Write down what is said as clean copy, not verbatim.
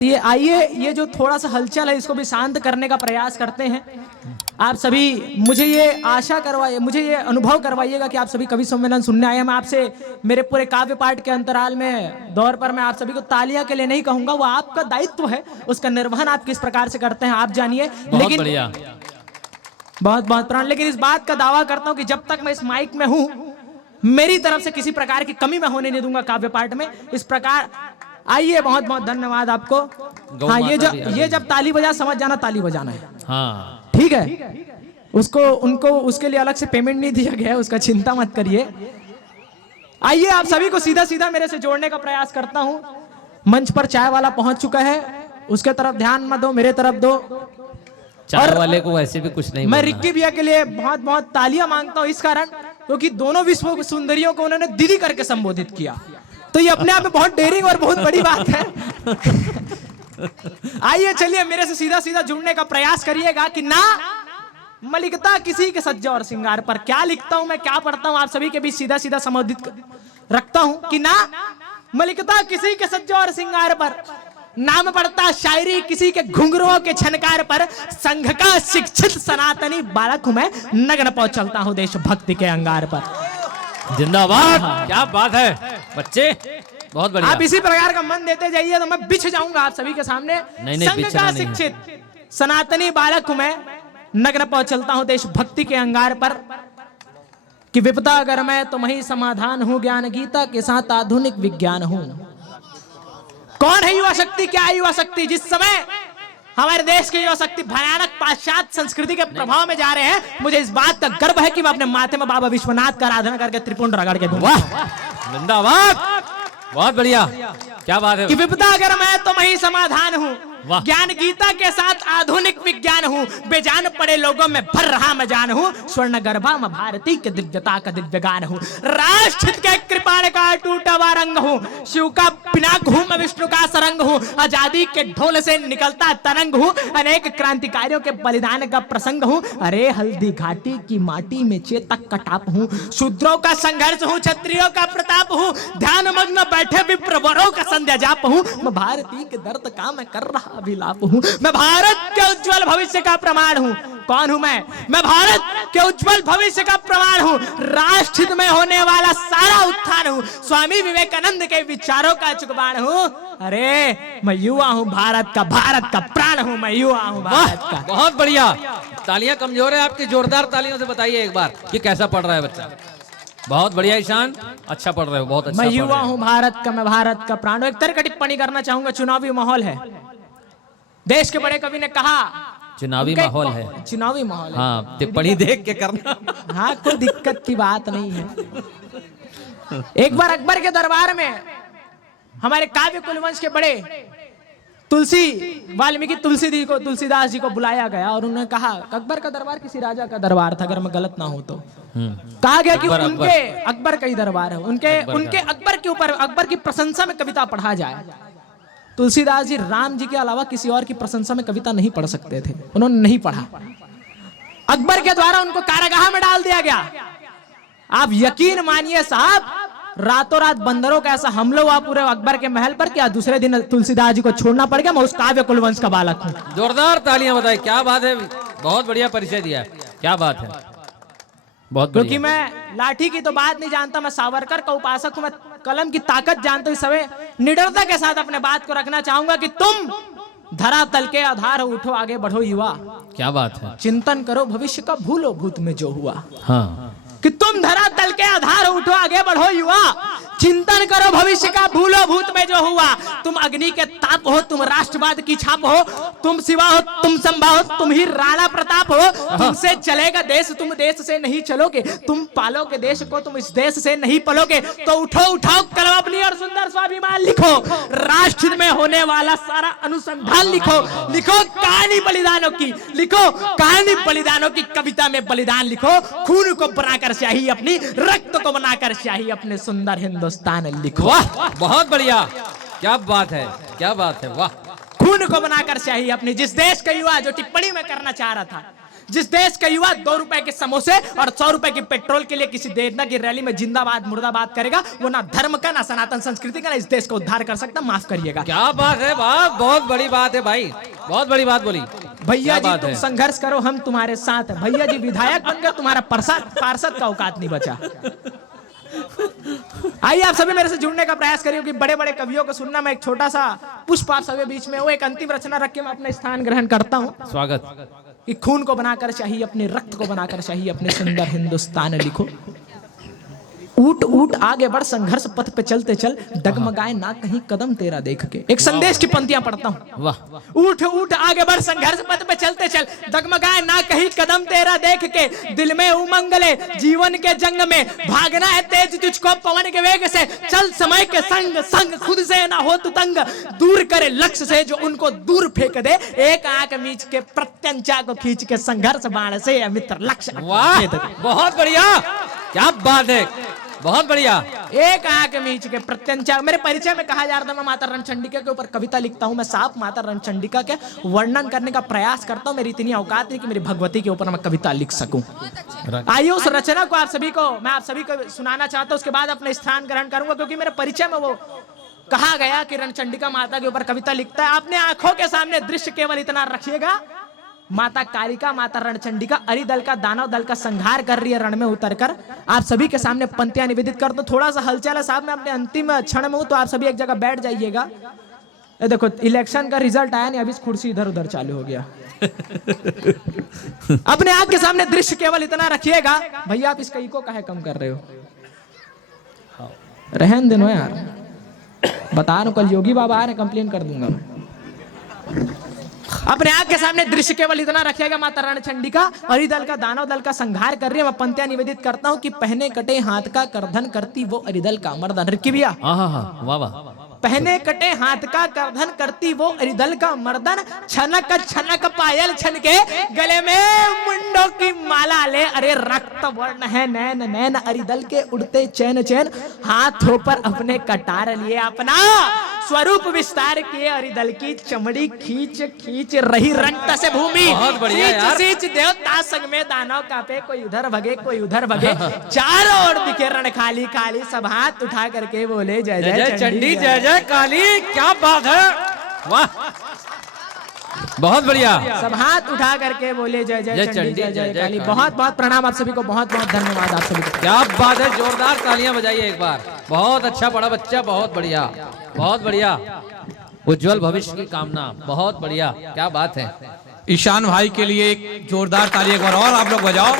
ये आइए, ये जो थोड़ा सा हलचल है इसको भी शांत करने का प्रयास करते हैं। आप सभी मुझे ये आशा करवाइए, मुझे ये अनुभव करवाइएगा कि आप सभी कवि सम्मेलन सुनने आए हैं। मैं आपसे मेरे पूरे काव्य पाठ के अंतराल में दौर पर मैं आप सभी को तालियां के लिए नहीं कहूंगा, वो आपका दायित्व है, उसका निर्वहन आप किस प्रकार से करते हैं आप जानिए। बहुत बढ़िया, बहुत बहुत प्राण। लेकिन इस बात का दावा करता हूं कि जब तक मैं इस माइक में हूं मेरी तरफ से किसी प्रकार की कमी मैं होने नहीं दूंगा काव्य पाठ में। इस प्रकार आइए, बहुत बहुत धन्यवाद आपको। हाँ, ये जब ताली बजा समझ जाना ताली बजाना है। हाँ ठीक है, उनको उसके लिए अलग से पेमेंट नहीं दिया गया है, उसका चिंता मत करिए। आइए, आप सभी को सीधा सीधा मेरे से जोड़ने का प्रयास करता हूं। मंच पर चाय वाला पहुंच चुका है, उसके तरफ ध्यान मत दो, मेरे तरफ दो। चाय वाले को वैसे भी कुछ नहीं। मैं रिक्की भैया के लिए बहुत बहुत तालियां मांगता हूं, इस कारण क्योंकि दोनों विश्व सुंदरियों को उन्होंने दीदी करके संबोधित किया, तो ये अपने आप में बहुत डेयरिंग और बहुत बड़ी बात है। आइए, चलिए मेरे से सीधा सीधा जुड़ने का प्रयास करिएगा कि ना मलिकता किसी के सज्जा और श्रृंगार पर। क्या लिखता हूं मैं, क्या पढ़ता हूं, आप सभी के बीच सीधा सीधा संबोधित रखता हूं कि ना मलिकता किसी के सज्जा और श्रृंगार पर, नाम पढ़ता शायरी किसी के घुंघरुओं के छनकार पर। संघ का शिक्षित सनातनी बालक हूं मैं, नग्न पांव चलता हूं देशभक्ति के अंगार पर। जिंदाबाद, क्या बात है बच्चे, बहुत बढ़िया। आप इसी प्रकार का मन देते जाइए तो मैं बिछ जाऊंगा आप सभी के सामने। संघ का शिक्षित सनातनी बालक हूं मैं, नग्न पांव चलता हूं देशभक्ति के अंगार पर। कि विपदा अगर मैं तो वही समाधान हूं, ज्ञान गीता के साथ आधुनिक विज्ञान हूं। कौन है युवा शक्ति, क्या है युवा शक्ति? जिस समय हमारे देश की युवा शक्ति भयानक पाश्चात्य संस्कृति के प्रभाव में जा रहे हैं, मुझे इस बात का गर्व है कि मैं अपने माथे में बाबा विश्वनाथ का आराधना करके त्रिपुंड रगड़ के दूंगा। जिंदाबाद, बहुत बढ़िया, क्या बात है। कि विपदा अगर मैं तो वही समाधान हूँ, ज्ञान गीता के साथ आधुनिक विज्ञान हूँ। बेजान पड़े लोगों में भर रहा मैं जान हूँ, स्वर्ण गर्भा में भारती के दिव्यता का दिव्य गान हूँ। राष्ट्र के कृपाण का टूटा हुआ रंग हूँ, शिव का पिनाक हूँ मैं, विष्णु का सरंग हूँ। आजादी के ढोल से निकलता तरंग हूँ, अनेक क्रांतिकारियों के बलिदान का प्रसंग हूँ। अरे हल्दी घाटी की माटी में चेतक का टाप हूँ, शूद्रों का संघर्ष हूँ, क्षत्रियों का प्रताप हूँ। ध्यान मग्न बैठे विप्रवरों का संध्या जाप हूँ, मैं भारती के दर्द का मैं कर रहा अभिलाप हूँ। मैं भारत के उज्जवल भविष्य का प्रमाण हूँ। कौन हूँ मैं भारत के उज्जवल भविष्य का प्रमाण हूँ। राष्ट्र हित में होने वाला सारा उत्थान हूँ, स्वामी विवेकानंद के विचारों का चुकबान हूँ। अरे मैं युवा हूँ भारत का प्राण हूँ, मैं युवा हूँ भारत का। बहुत बढ़िया, तालियां कमजोर है आपकी, जोरदार तालियों से बताइए एक बार कि कैसा पढ़ रहा है बच्चा। बहुत बढ़िया ईशान, अच्छा पढ़ रहे हो, बहुत अच्छा। मैं युवा हूँ भारत का, मैं भारत का प्राण हूँ। एक तरह का टिप्पणी करना चाहूंगा, चुनावी माहौल है, देश के बड़े कवि ने कहा चुनावी माहौल है, चुनावी माहौल है। हाँ, टिप्पणी देख के करना। हाँ, कोई दिक्कत की बात नहीं है। एक बार अकबर के दरबार में हमारे काव्य कुलवंश के बड़े वाल्मीकि तुलसीदास जी को बुलाया गया और उन्होंने कहा, अकबर का दरबार किसी राजा का दरबार था अगर मैं गलत ना हूं तो। कहा गया कि उनके अकबर का ही दरबार है, उनके अकबर के ऊपर, अकबर की प्रशंसा में कविता पढ़ा जाए। तुलसीदास जी राम जी के अलावा किसी और की प्रशंसा में कविता नहीं पढ़ सकते थे, उन्होंने नहीं पढ़ा। अकबर के द्वारा उनको कारागाह में डाल दिया गया। आप यकीन मानिए साहब, रातों रात बंदरों का ऐसा हमला हुआ पूरे अकबर के महल पर, क्या दूसरे दिन तुलसीदास जी को छोड़ना पड़ गया। मैं उस काव्य कुलवंश का बालक हूँ। जोरदार तालियां बताइए, क्या बात है, बहुत बढ़िया परिचय दिया, क्या बात है, बहुत। क्योंकि मैं लाठी की तो बात नहीं जानता, मैं सावरकर का उपासक हूं, मैं कलम की ताकत जानता हूं। इस समय निडरता के साथ अपने बात को रखना चाहूंगा कि तुम धरातल के आधार हो, उठो आगे बढ़ो युवा। क्या बात है, चिंतन करो भविष्य का, भूलो भूत में जो हुआ। हाँ, कि तुम धरातल के आधार हो, उठो आगे बढ़ो युवा। चिंतन करो भविष्य का, भूलो भूत में जो हुआ। तुम अग्नि के ताप हो, तुम राष्ट्रवाद की छाप हो, तुम शिवा हो, तुम संभा हो, तुम ही राणा प्रताप हो। तुमसे चलेगा देश, तुम देश से नहीं चलोगे। तुम पालोगे देश को, तुम इस देश से नहीं पलोगे। तो उठो, उठाओ कलम अपनी और सुंदर स्वाभिमान लिखो। राष्ट्र में होने वाला सारा अनुसंधान लिखो। लिखो कहानी बलिदानों की, लिखो कहानी बलिदानों की, कविता में बलिदान लिखो। खून को बनाकर स्याही अपनी, रक्त को बनाकर स्याही अपने, सुंदर हिंदुस्तान लिखो। वाह, बहुत बढ़िया, क्या बात है, क्या बात है, वाह। खून को बनाकर स्याही अपनी, जिस देश का युवा, जो टिप्पणी में करना चाह रहा था, जिस देश का युवा 2 रुपए के समोसे और 100 रुपए की पेट्रोल के लिए किसी देवता की रैली में जिंदाबाद मुर्दाबाद करेगा, वो ना धर्म का ना सनातन संस्कृति का ना इस देश का उद्धार कर सकता। माफ करिएगा। क्या बात है, बात बहुत बड़ी बात है भाई, बहुत बड़ी बात बोली। भैया जी बात तुम है? संघर्ष करो, हम तुम्हारे साथ हैं। भैया जी विधायक बनकर तुम्हारा पार्षद का औकात नहीं बचा। आइए आप सभी मेरे से जुड़ने का प्रयास करिए कि बड़े बड़े कवियों को सुनना। मैं एक छोटा सा पुष्प आप सभी बीच में वो एक अंतिम रचना रख के मैं अपना स्थान ग्रहण करता हूँ। स्वागत। कि खून को बनाकर चाहिए, अपने रक्त को बनाकर चाहिए, अपने सुंदर हिंदुस्तान लिखो। ऊट ऊट आगे बढ़ संघर्ष पथ पे चलते चल, डगमगाए ना कहीं कदम तेरा देख के। एक संदेश की पंक्तियां पढ़ता हूँ। वाह। ऊठ ऊठ आगे बढ़ संघर्ष पथ पे चलते चल, डगमगाए ना कहीं कदम तेरा देख के। दिल में उमंग ले जीवन के जंग में, भागना है तेज तुझको पवन के वेग से। चल समय के संग संग, खुद से ना हो तू तंग, दूर करे लक्ष्य से जो उनको दूर फेंक दे। एक आंख मीच के प्रत्यंचा को खींच के, संघर्ष बाण से मित्र लक्ष्य। वाह, बहुत बढ़िया, क्या बात है, बहुत बढ़िया। एक आंख मीच के प्रत्यंचा। मेरे परिचय में कहा जा रहा था मैं माता रणचंडिका के ऊपर कविता लिखता हूँ। मैं साफ माता रणचंडिका के वर्णन करने का प्रयास करता हूँ। मेरी इतनी औकात नहीं कि मेरी भगवती के ऊपर मैं कविता लिख सकूं। आइए उस रचना को मैं आप सभी को सुनाना चाहता हूँ। उसके बाद अपने स्थान ग्रहण करूंगा, क्योंकि मेरे परिचय में वो कहा गया कि रणचंडिका माता के ऊपर कविता लिखता है। अपने आंखों के सामने दृश्य केवल इतना रखिएगा, माता कालिका, माता रणचंडिका अरिदल का दानव दल का संहार कर रही है रण में उतरकर। आप सभी के सामने पंक्तियां निवेदित कर दो। थोड़ा सा हलचल है साहब, मैं अपने अंतिम क्षण में हूं, तो आप सभी एक जगह बैठ जाइएगा। देखो इलेक्शन का रिजल्ट आया नहीं, अभी कुर्सी इधर उधर चालू हो गया। अपने आंख के सामने दृश्य केवल इतना रखिएगा। भैया आप इस कई को काहे कम कर रहे हो? रहन देनो यार, बता रहा कल योगी बाबा आ रहे, कंप्लेन कर दूंगा मैं। अपने आंख के सामने दृश्य केवल इतना रखिएगा, माता रणचंडिका अरिदल का दानव दल का संहार कर रही है। मैं पंक्तियां निवेदित करता हूं कि पहने कटे हाथ का करधन करती वो अरिदल का मर्दन। रिक्की भैया, वाह वाह। पहने कटे हाथ का करधन करती वो अरिदल का मर्दन, छनक छनक पायल छन के गले में मुंडों की माला ले। अरे रक्त वर्ण है नैन नैन अरिदल के उड़ते चैन चैन, हाथों पर अपने कटार लिए अपना स्वरूप विस्तार किए। अरिदल की चमड़ी खींच खींच रही रक्त से भूमि, बहुत बढ़िया यार। सींच देवता संग में दानव कापे, कोई उधर भगे कोई उधर भगे, चारों ओर दिखे रण खाली खाली, सब हाथ उठा करके बोले जय जय चंडी जय जय काली। क्या बात है, वाह, बहुत बढ़िया। सब हाथ उठा करके बोले जय जय चंडी जय जय काली। बहुत बहुत प्रणाम आप सभी को, बहुत बहुत धन्यवाद आप सभी को। क्या बात है, जोरदार तालियां बजाइए एक बार। बहुत अच्छा पढ़ा बच्चा, बहुत बढ़िया, बहुत बढ़िया। उज्जवल भविष्य की कामना, बहुत बढ़िया, क्या बात है। ईशान भाई के लिए एक जोरदार ताली एक बार और आप लोग बजाओ।